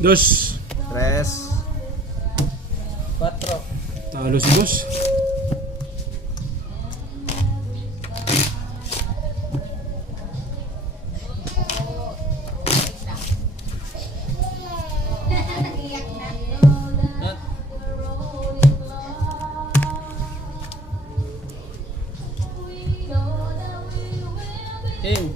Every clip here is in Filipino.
Dos. Tres. 4. Talo si boss. King.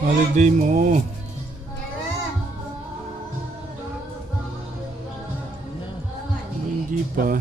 Holiday mo. Hindi pa.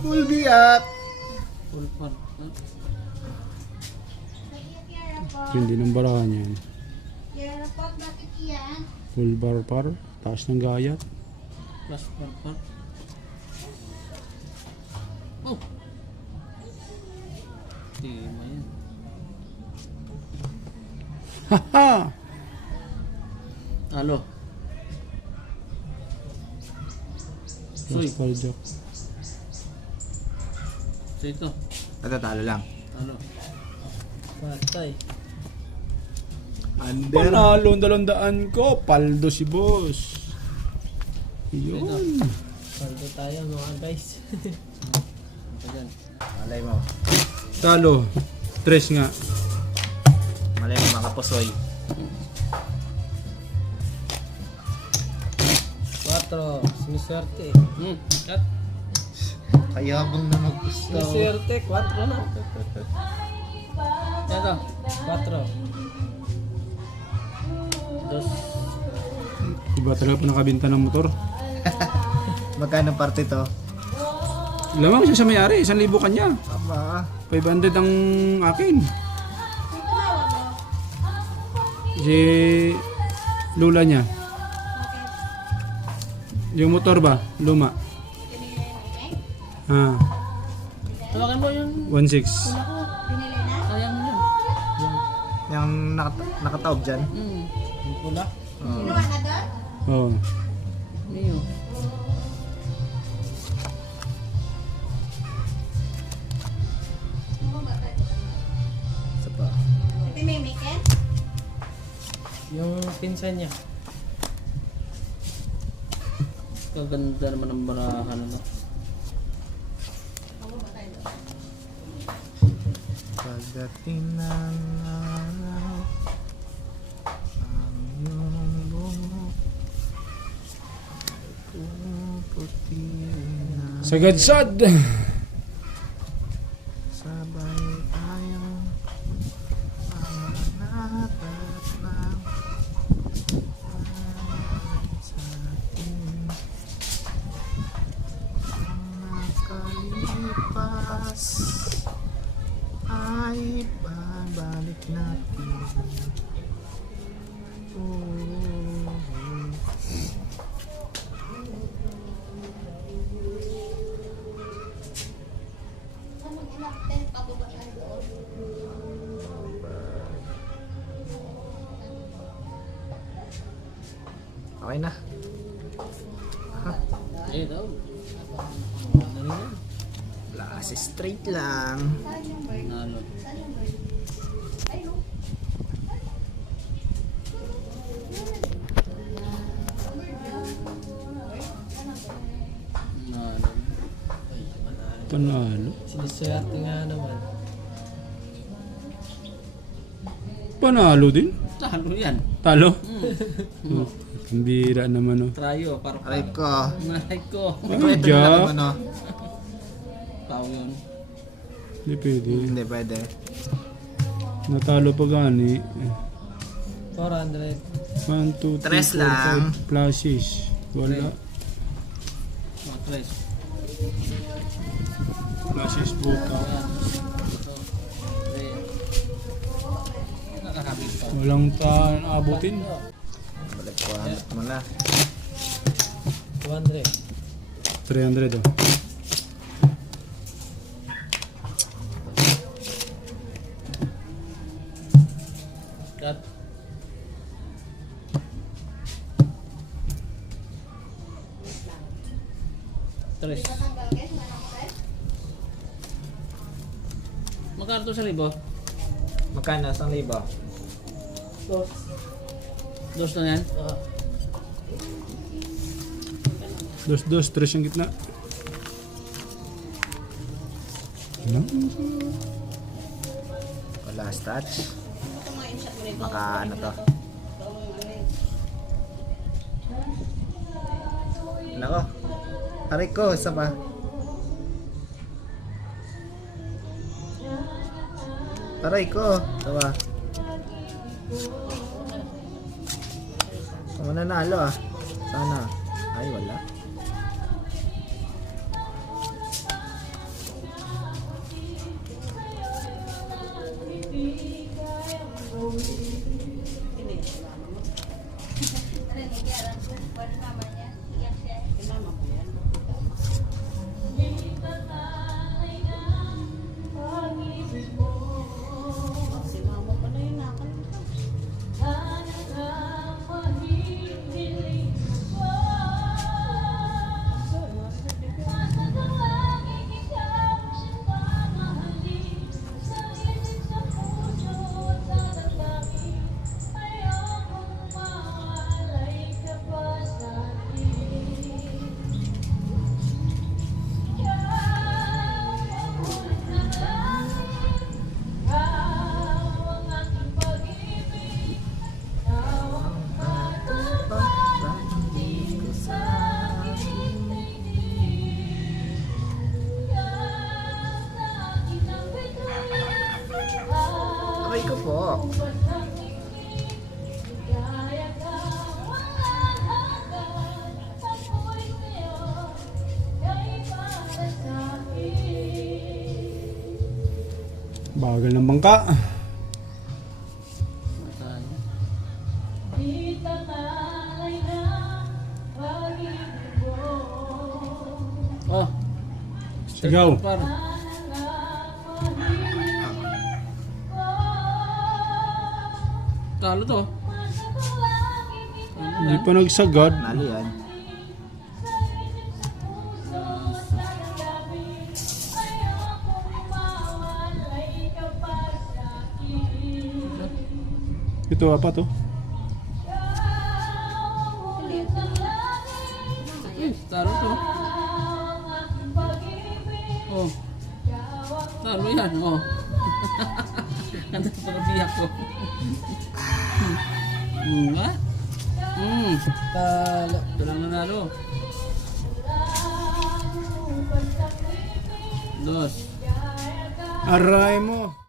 Full biyak. Full par. Hindi ng barahan yan. Full bar par. Taas ng gayat. Plus par par. Oh. Tima yan. Haha! Alo. Soy. Plus par jack. So ito. Natatalo lang. Alo. Patay. Under. Panalo ang 200 ko. Paldo si boss. Yun. Paldo tayo mga guys. Ito dyan. Malay mo. Talo. 3 nga. Malay mo makapusoy. 4. Siniswerte. Cut. Kayabang na magpusto. Siniswerte. 4 na. Ito. 4. Dos. Iba talaga pa nakabinta ng motor. Magkano parte to? Lamang siya sa may-ari. 1,000 kanya. Aba. 500 ang akin. Si lula niya. Yung motor ba? Luma. Ah, Tawagan mo yung 1.6. sayang mo yun. Yung nakataob dyan. Yung pula. Oh. Niyo. Isa pa. Yung pinsan niya. Kaganda naman ang barahan na. Pagdating ng araw, ang iyong buhok ay puputi na. Sagadsad. Sabay tayong mananatat lang sa atin ang nakalimutan. ay babalik natin. Oh. Okay na. Eh, daw. Last straight lang. Nalo. Nalo. Ay, manalo. Panalo. Siniswerte nga naman. Panalo din. Talo yan. Talo. Ang bira naman oh. Trayo, para Aray ko. Aray ko. Ito Ay, na lang ja. ano. Pao yun. Hindi pwede. Hindi pwede. Natalo pa gani. 400. 1, 2, 3, Tres 4, lang. 5 flashes. Wala. Oh, tres. Flashes buta. Ito. Nakakabit pa. Walang abutin. Balik ko muna. 200. 300 oh. Cut. Tres. Magkano to sa libo? Magkano? 1,000? Dos na yan? Dos, tres yung gitna. Ano? Last touch. Maka ano to? Nako. Aray ko, isa pa. Aray ko, isa pa. Kung mananalo ah. Sana. Ay, wala. Aray ko po. Bagal ng bangka. Matay. Oh. Sigaw. Par. Talo to. Hindi pa nagsagad. Nalo yan. Ito apat oh. Talo to. Oh. Talo yan, oh. Ang pagkabiyak ko. Nga? Talo. Ito lang nanalo. Dos. Aray mo.